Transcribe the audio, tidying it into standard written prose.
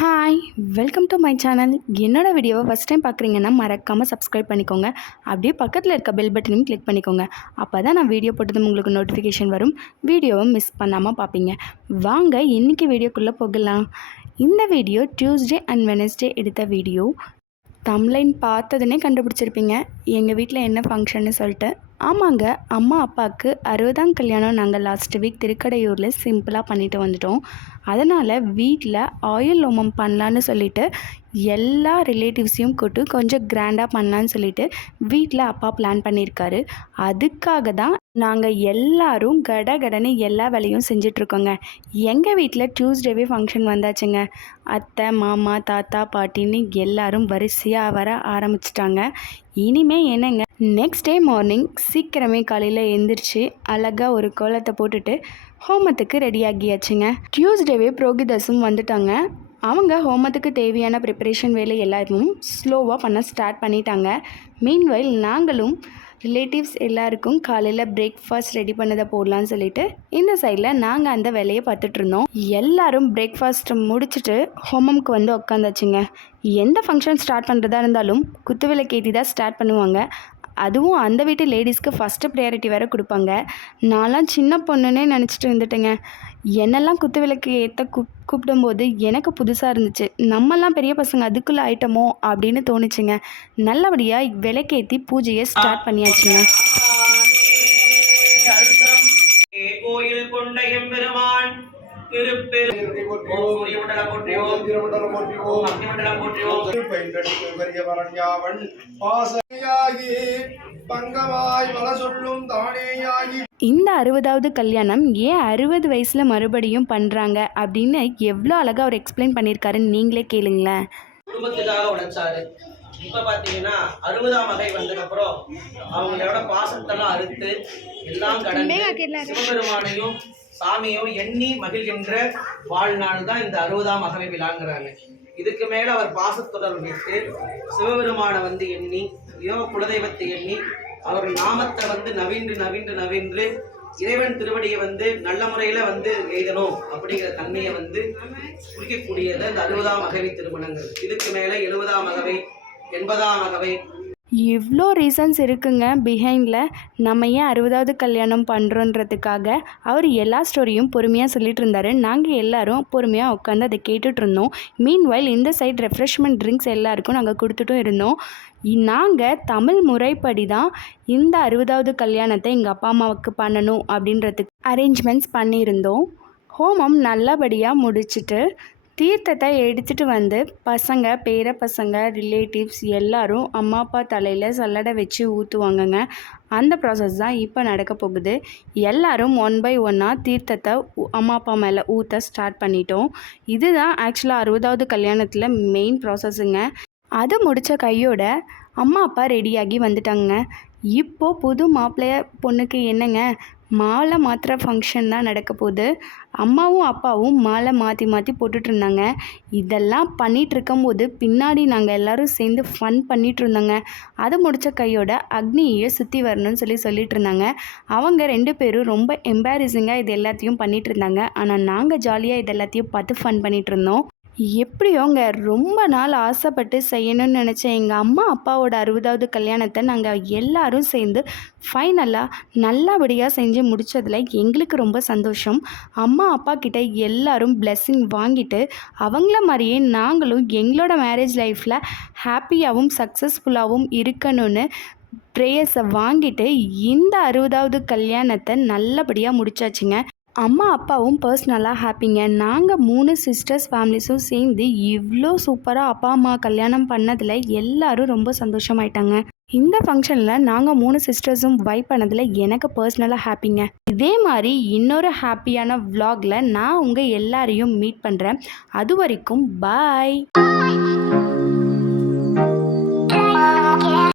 Hi, welcome to my channel. என்னோடய வீடியோவை first time பார்க்குறீங்கன்னா மறக்காமல் சப்ஸ்கிரைப் பண்ணிக்கோங்க. அப்படியே பக்கத்தில் இருக்க பெல் பட்டனையும் கிளிக் பண்ணிக்கோங்க. அப்போ தான் நான் வீடியோ போட்டதும் உங்களுக்கு நோட்டிஃபிகேஷன் வரும். வீடியோவை மிஸ் பண்ணாமல் பார்ப்பீங்க. வாங்க இன்றைக்கி வீடியோக்குள்ளே போகலாம். இந்த வீடியோ டியூஸ்டே அண்ட் வெனஸ்டே எடுத்த வீடியோ. தம்ப்லைன் பார்த்ததுனே கண்டுபிடிச்சிருப்பீங்க எங்கள் வீட்டில் என்ன ஃபங்க்ஷன்னு சொல்லிட்டு. ஆமாங்க, அம்மா அப்பாவுக்கு 60ஆம் கல்யாணம் நாங்கள் லாஸ்ட் வீக் திருக்கடையூரில் சிம்பிளாக பண்ணிட்டு வந்துட்டோம். அதனால் வீட்டில் ஆயில் ஹோமம் பண்ணலான்னு சொல்லிட்டு எல்லா ரிலேட்டிவ்ஸையும் கூப்பிட்டு கொஞ்சம் கிராண்டாக பண்ணலான்னு சொல்லிட்டு வீட்டில் அப்பா பிளான் பண்ணியிருக்காரு. அதுக்காக தான் நாங்கள் எல்லாரும் கடகடன்னு எல்லா வேலையும் செஞ்சிட்ருக்கோங்க. எங்கள் வீட்டில் டியூஸ்டேவே ஃபங்க்ஷன் வந்தாச்சுங்க. அத்தை, மாமா, தாத்தா, பாட்டின்னு எல்லாரும் வரிசையாக வர ஆரம்பிச்சிட்டாங்க. இனிமேல் என்னங்க, நெக்ஸ்ட் டே மார்னிங் சீக்கிரமே காலையில் எழுந்திரிச்சு அழகாக ஒரு கோலத்தை போட்டுட்டு ஹோமத்துக்கு ரெடி ஆகியாச்சுங்க. டியூஸ்டேவே புரோகிதர்ஸும் வந்துட்டாங்க. அவங்க ஹோமத்துக்கு தேவையான ப்ரிப்பரேஷன் வேலை எல்லாரும் ஸ்லோவாக பண்ண ஸ்டார்ட் பண்ணிட்டாங்க. மீன்வைல் நாங்களும் ரிலேட்டிவ்ஸ் எல்லாருக்கும் காலையில் பிரேக்ஃபாஸ்ட் ரெடி பண்ணதை போடலான்னு சொல்லிட்டு இந்த சைடில் நாங்கள் அந்த வேலையை பார்த்துட்ருந்தோம். எல்லாரும் பிரேக்ஃபாஸ்ட் முடிச்சுட்டு ஹோமம்க்கு வந்து உட்காந்தாச்சுங்க. எந்த ஃபங்க்ஷன் ஸ்டார்ட் பண்ணுறதா இருந்தாலும் குத்துவிளக்கேற்றி தான் ஸ்டார்ட் பண்ணுவாங்க. அதுவும் அந்த வீட்டு லேடிஸ்க்கு ஃபஸ்ட்டு ப்ரையாரிட்டி வேறு கொடுப்பாங்க. நான்லாம் சின்ன பொண்ணுன்னே நினச்சிட்டு இருந்துட்டேங்க. என்னெல்லாம் குத்து விளக்கு ஏற்ற கூப்பிடும்போது எனக்கு புதுசாக இருந்துச்சு. நம்மெல்லாம் பெரிய பசங்க அதுக்குள்ளே ஆயிட்டமோ அப்படின்னு தோணுச்சுங்க. நல்லபடியாக விளக்கேற்றி பூஜையை ஸ்டார்ட் பண்ணியாச்சுங்க. கோயில் கொண்ட எம்பெருமான் இந்த 60வது கல்யாணம் ஏன் 60 வயசில் மறுபடியும் பண்ணுறாங்க அப்படின்னு எவ்வளோ அழகாக அவர் எக்ஸ்பிளைன் பண்ணியிருக்காருன்னு நீங்களே கேளுங்களேன். குடும்பத்துக்காக உழைச்சாரு. இப்போ பார்த்தீங்கன்னா 60ஆம் வகை வந்ததுக்கப்புறம் அவங்களோட பாசத்தெல்லாம் அறுத்து எல்லாம் கடந்து சிவபெருமானையும் சாமியும் எண்ணி மகிழ்கின்ற வாழ்நாள் தான் இந்த 60ஆம் வகை விழாங்கிறாங்க. இதுக்கு மேலே அவர் பாசத்துடன் விட்டு சிவபெருமானை எண்ணி குலதெய்வத்தை எண்ணி அவர் நாமத்தை நவின்று இறைவன் திருவடியை நல்ல முறையில் எழுதணும் அப்படிங்கிற தன்மையை குறிக்கக்கூடியது இந்த 60ஆம் அகவை திருமணங்கள். இதுக்கு மேலே 70ஆம் அகவை 80ஆம் அகவை இவ்வளோ ரீசன்ஸ் இருக்குங்க பிஹைண்டில். நம்ம ஏன் 60வது கல்யாணம் பண்ணுறோன்றதுக்காக அவர் எல்லா ஸ்டோரியும் பொறுமையாக சொல்லிட்டு இருந்தார். நாங்கள் எல்லோரும் பொறுமையாக உட்காந்து அதை கேட்டுட்டு இருந்தோம். மீன்வைல் இந்த சைட் ரெஃப்ரெஷ்மெண்ட் ட்ரிங்க்ஸ் எல்லாருக்கும் நாங்கள் கொடுத்துட்டும் இருந்தோம். நாங்கள் தமிழ் முறைப்படி தான் இந்த 60வது கல்யாணத்தை எங்கள் அப்பா அம்மாவுக்கு பண்ணணும் அப்படின்றதுக்கு அரேஞ்ச்மெண்ட்ஸ் பண்ணியிருந்தோம். ஹோமம் நல்லபடியாக முடிச்சுட்டு தீர்த்தத்தை எடுத்துகிட்டு பசங்க, பேர பசங்க, ரிலேட்டிவ்ஸ் எல்லாரும் அம்மா அப்பா தலையில் சல்லடை வச்சு ஊற்றுவாங்கங்க. அந்த ப்ராசஸ் தான் இப்போ நடக்க போகுது. எல்லாரும் 1 by 1 தீர்த்தத்தை அம்மா அப்பா மேலே ஊற்ற ஸ்டார்ட் பண்ணிட்டோம். இதுதான் ஆக்சுவலாக 60வது கல்யாணத்தில் மெயின் ப்ராசஸ்ஸுங்க. அது முடித்த கையோட அம்மா அப்பா ரெடியாகி வந்துட்டாங்க. இப்போது புது மாப்பிள்ளைய பொண்ணுக்கு என்னங்க, மாலை மாத்திர ஃபங்க்ஷன் தான் நடக்க போகுது. அம்மாவும் அப்பாவும் மாலை மாற்றி போட்டுட்டு இருந்தாங்க. இதெல்லாம் பண்ணிகிட்டு இருக்கும்போது பின்னாடி நாங்கள் எல்லோரும் சேர்ந்து ஃபன் பண்ணிகிட்டு இருந்தோங்க. அதை முடித்த கையோட அக்னியை சுற்றி வரணும்னு சொல்லிட்டு இருந்தாங்க. அவங்க 2 பேரும் ரொம்ப எம்பாரசிங்காக இது எல்லாத்தையும் பண்ணிகிட்டு இருந்தாங்க. ஆனால் நாங்கள் ஜாலியாக இது எல்லாத்தையும் பார்த்து ஃபன் பண்ணிகிட்டு இருந்தோம். எப்படியோங்க ரொம்ப நாள் ஆசைப்பட்டு செய்யணும்னு நினச்ச எங்கள் அம்மா அப்பாவோட 60வது கல்யாணத்தை நாங்கள் எல்லாரும் சேர்ந்து ஃபைனலாக நல்லபடியாக செஞ்சு முடித்ததில் எங்களுக்கு ரொம்ப சந்தோஷம். அம்மா அப்பா கிட்ட எல்லாரும் பிளெஸ்ஸிங் வாங்கிட்டு அவங்கள மாதிரியே நாங்களும் எங்களோட மேரேஜ் லைஃப்பில் ஹாப்பியாகவும் சக்ஸஸ்ஃபுல்லாகவும் இருக்கணும்னு ப்ரேயர்ஸை வாங்கிட்டு இந்த 60வது கல்யாணத்தை நல்லபடியாக முடிச்சாச்சுங்க. அம்மா அப்பாவும் பர்சனலாக ஹாப்பிங்க. நாங்கள் 3 சிஸ்டர்ஸ் ஃபேமிலிஸும் சேர்ந்து இவ்வளோ சூப்பராக அப்பா அம்மா கல்யாணம் பண்ணதில் எல்லாரும் ரொம்ப சந்தோஷமாயிட்டாங்க. இந்த ஃபங்க்ஷனில் நாங்கள் 3 சிஸ்டர்ஸும் வைப் பண்ணதில் எனக்கு பர்சனலாக ஹாப்பிங்க. இதே மாதிரி இன்னொரு ஹாப்பியான vlogல நான் உங்கள் எல்லாரையும் மீட் பண்ணுறேன். அது வரைக்கும் பாய்.